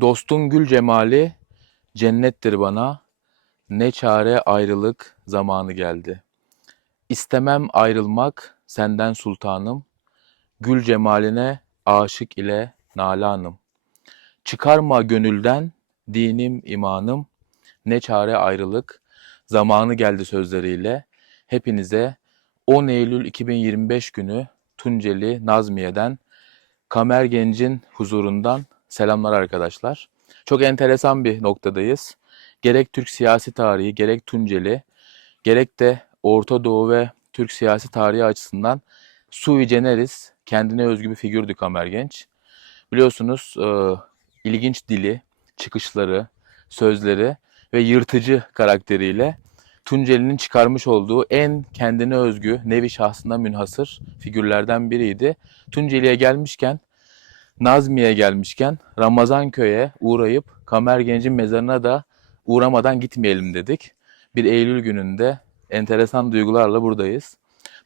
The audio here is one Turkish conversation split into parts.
Dostun gül cemali cennettir bana. Ne çare ayrılık zamanı geldi. İstemem ayrılmak senden sultanım. Gül cemaline aşık ile nalanım. Çıkarma gönülden dinim imanım. Ne çare ayrılık zamanı geldi sözleriyle hepinize 10 Eylül 2025 günü Tunceli Nazmiye'den Kamer Genc'in huzurundan selamlar arkadaşlar. Çok enteresan bir noktadayız. Gerek Türk siyasi tarihi, gerek Tunceli, gerek de Orta Doğu ve Türk siyasi tarihi açısından sui generis, kendine özgü bir figürdü Kamer Genç. Biliyorsunuz e, ilginç dili, çıkışları, sözleri ve yırtıcı karakteriyle Tunceli'nin çıkarmış olduğu en kendine özgü, nevi şahsına münhasır figürlerden biriydi. Tunceli'ye gelmişken, Nazmi'ye gelmişken Ramazanköy'e uğrayıp Kamer Genc'in mezarına da uğramadan gitmeyelim dedik. Bir Eylül gününde enteresan duygularla buradayız.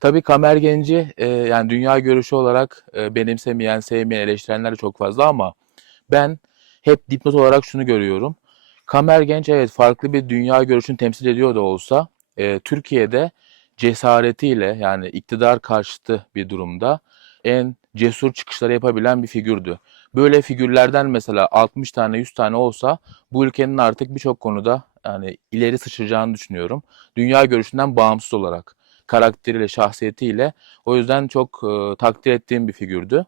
Tabii Kamer Genci e, yani dünya görüşü olarak e, benimsemeyen, sevmeyen, eleştirenler çok fazla ama ben hep dipnot olarak şunu görüyorum. Kamer Genç evet farklı bir dünya görüşünü temsil ediyor da olsa e, Türkiye'de cesaretiyle yani iktidar karşıtı bir durumda en cesur çıkışları yapabilen bir figürdü. Böyle figürlerden mesela 60 tane 100 tane olsa bu ülkenin artık birçok konuda yani ileri sıçrayacağını düşünüyorum. Dünya görüşünden bağımsız olarak karakteriyle, şahsiyetiyle o yüzden çok e, takdir ettiğim bir figürdü.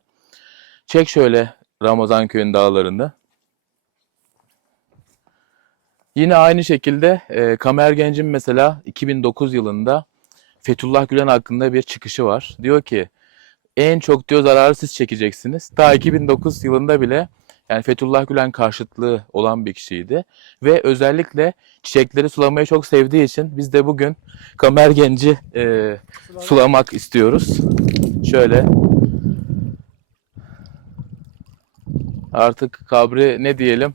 Çek şöyle Ramazan köyün dağlarını. Yine aynı şekilde e, Kamer Genc'in mesela 2009 yılında Fethullah Gülen hakkında bir çıkışı var. Diyor ki en çok diyor zararı siz çekeceksiniz. Daha 2009 yılında bile yani Fethullah Gülen karşıtlığı olan bir kişiydi. Ve özellikle çiçekleri sulamayı çok sevdiği için biz de bugün Kamer Genci e, sulamak istiyoruz. Şöyle artık kabri ne diyelim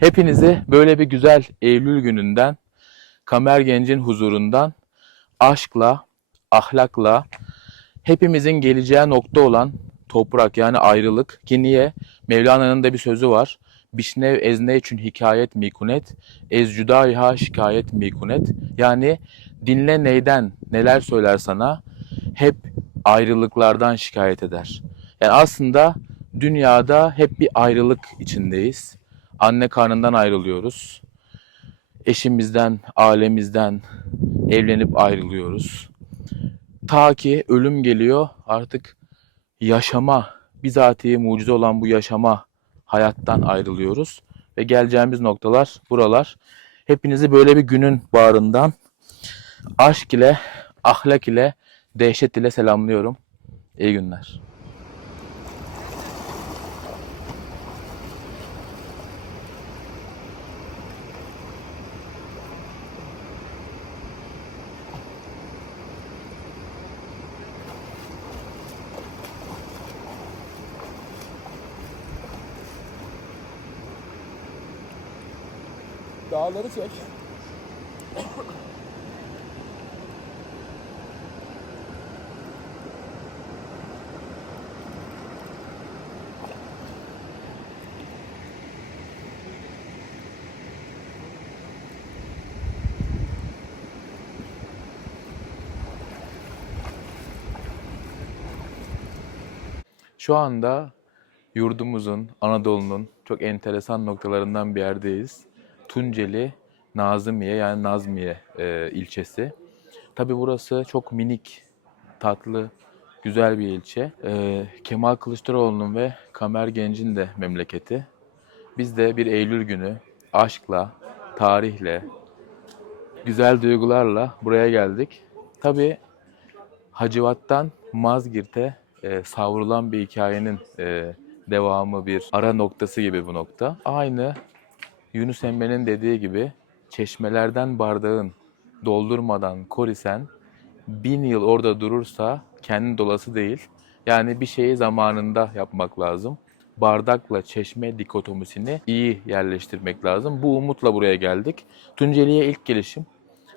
Hepinizi böyle bir güzel Eylül gününden, Kamer Genc'in huzurundan, aşkla, ahlakla, hepimizin geleceği nokta olan toprak yani ayrılık ki niye? Mevlana'nın da bir sözü var. Bişnev ezne için hikayet mikunet, ez cüdaiha şikayet mikunet. Yani dinle neyden, neler söyler sana, hep ayrılıklardan şikayet eder. Yani aslında dünyada hep bir ayrılık içindeyiz anne karnından ayrılıyoruz. Eşimizden, ailemizden evlenip ayrılıyoruz. Ta ki ölüm geliyor artık yaşama, bizatihi mucize olan bu yaşama hayattan ayrılıyoruz. Ve geleceğimiz noktalar buralar. Hepinizi böyle bir günün bağrından aşk ile, ahlak ile, dehşet ile selamlıyorum. İyi günler. Dağları çek. Şu anda yurdumuzun, Anadolu'nun çok enteresan noktalarından bir yerdeyiz. Tunceli Nazımiye yani Nazmiye e, ilçesi. Tabi burası çok minik, tatlı, güzel bir ilçe. E, Kemal Kılıçdaroğlu'nun ve Kamer Genc'in de memleketi. Biz de bir Eylül günü aşkla, tarihle, güzel duygularla buraya geldik. Tabi Hacivat'tan Mazgirt'e e, savrulan bir hikayenin e, devamı bir ara noktası gibi bu nokta. Aynı Yunus Emre'nin dediği gibi çeşmelerden bardağın doldurmadan kor isen bin yıl orada durursa kendi dolası değil. Yani bir şeyi zamanında yapmak lazım. Bardakla çeşme dikotomisini iyi yerleştirmek lazım. Bu umutla buraya geldik. Tunceli'ye ilk gelişim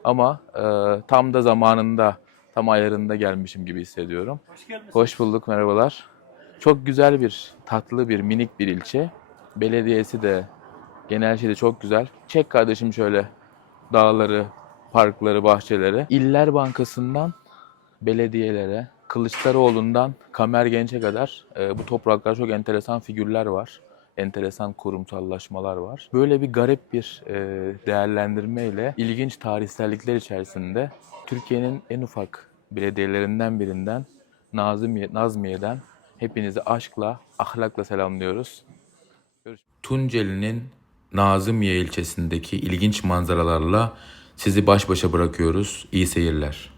ama e, tam da zamanında, tam ayarında gelmişim gibi hissediyorum. Hoş geldiniz. Hoş bulduk, merhabalar. Çok güzel bir, tatlı bir, minik bir ilçe. belediyesi de genel şeyi de çok güzel. Çek kardeşim şöyle dağları, parkları, bahçeleri. İller Bankası'ndan belediyelere, Kılıçdaroğlu'ndan Kamer Genç'e kadar e, bu topraklarda çok enteresan figürler var. Enteresan kurumsallaşmalar var. Böyle bir garip bir e, değerlendirmeyle ilginç tarihsellikler içerisinde Türkiye'nin en ufak belediyelerinden birinden Nazmiye, Nazmiye'den hepinizi aşkla, ahlakla selamlıyoruz. Tunceli'nin Nazımiye ilçesindeki ilginç manzaralarla sizi baş başa bırakıyoruz. İyi seyirler.